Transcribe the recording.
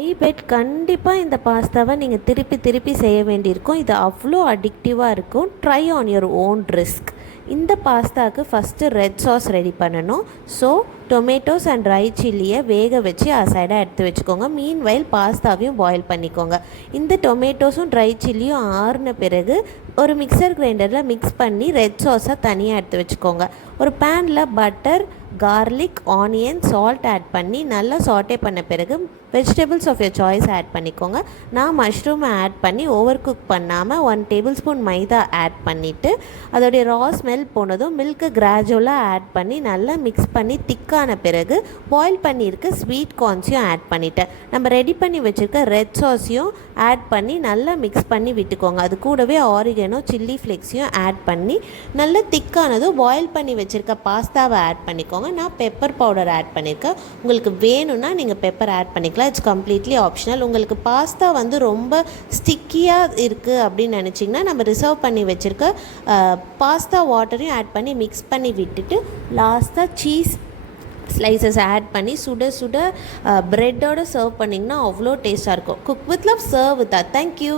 ஐ bed கண்டிப்பாக இந்த பாஸ்தாவை நீங்கள் திருப்பி திருப்பி செய்ய வேண்டியிருக்கும். இது அவ்வளோ அடிக்டிவாக இருக்கும். Try on your own risk. இந்த பாஸ்தாவுக்கு ஃபஸ்ட்டு ரெட் சாஸ் ரெடி பண்ணணும். ஸோ டொமேட்டோஸ் அண்ட் ட்ரை சில்லியை வேக வச்சு அசைடாக எடுத்து வச்சுக்கோங்க. மீன்வைல் பாஸ்தாவையும் பாயில் பண்ணிக்கோங்க. இந்த டொமேட்டோஸும் ட்ரை சில்லியும் ஆறின பிறகு ஒரு மிக்சர் கிரைண்டரில் மிக்ஸ் பண்ணி ரெட் சாஸை தனியாக எடுத்து வச்சுக்கோங்க. ஒரு பேனில் butter, garlic, onion, salt add பண்ணி நல்லா சாட்டே பண்ண பிறகு vegetables of your choice add பண்ணிக்கோங்க. நான் மஷ்ரூமை ஆட் பண்ணி ஓவர் குக் பண்ணாமல் 1 டேபிள் ஸ்பூன் மைதா ஆட் பண்ணிவிட்டு அதோடைய ரா ஸ்மெல் போனதும் மில்க்கு கிராஜுவலாக ஆட் பண்ணி நல்லா மிக்ஸ் பண்ணி திக்கான பிறகு பாயில் பண்ணியிருக்க ஸ்வீட் கார்ன்ஸையும் ஆட் பண்ணிவிட்டேன். நம்ம ரெடி பண்ணி வச்சுருக்க ரெட் சாஸையும் ஆட் பண்ணி நல்லா மிக்ஸ் பண்ணி விட்டுக்கோங்க. அது கூடவே ஆரிகனோ, சில்லி ஃப்ளேக்ஸையும் ஆட் பண்ணி நல்லா திக்கானதும் பாயில் பண்ணி வச்சுருக்க பாஸ்தாவை ஆட் பண்ணிக்கோங்க. நான் பெப்பர் பவுடர் ஆட் பண்ணியிருக்கேன். உங்களுக்கு வேணும்னா நீங்கள் பெப்பர் ஆட் பண்ணிக்கலாம். It's completely optional. உங்களுக்கு பாஸ்தா வந்து ரொம்ப ஸ்டிக்கியாக இருக்குது அப்படின்னு நினச்சிங்கன்னா நம்ம ரிசர்வ் பண்ணி வச்சுருக்க பாஸ்தா வாட்டரையும் ஆட் பண்ணி மிக்ஸ் பண்ணி விட்டுட்டு லாஸ்ட்டாக சீஸ் ஸ்லைசஸ் ஆட் பண்ணி சுட சுட ப்ரெட்டோடு சர்வ் பண்ணிங்கன்னா அவ்வளோ டேஸ்ட்டாக இருக்கும். Cook with love, serve with that. Thank you.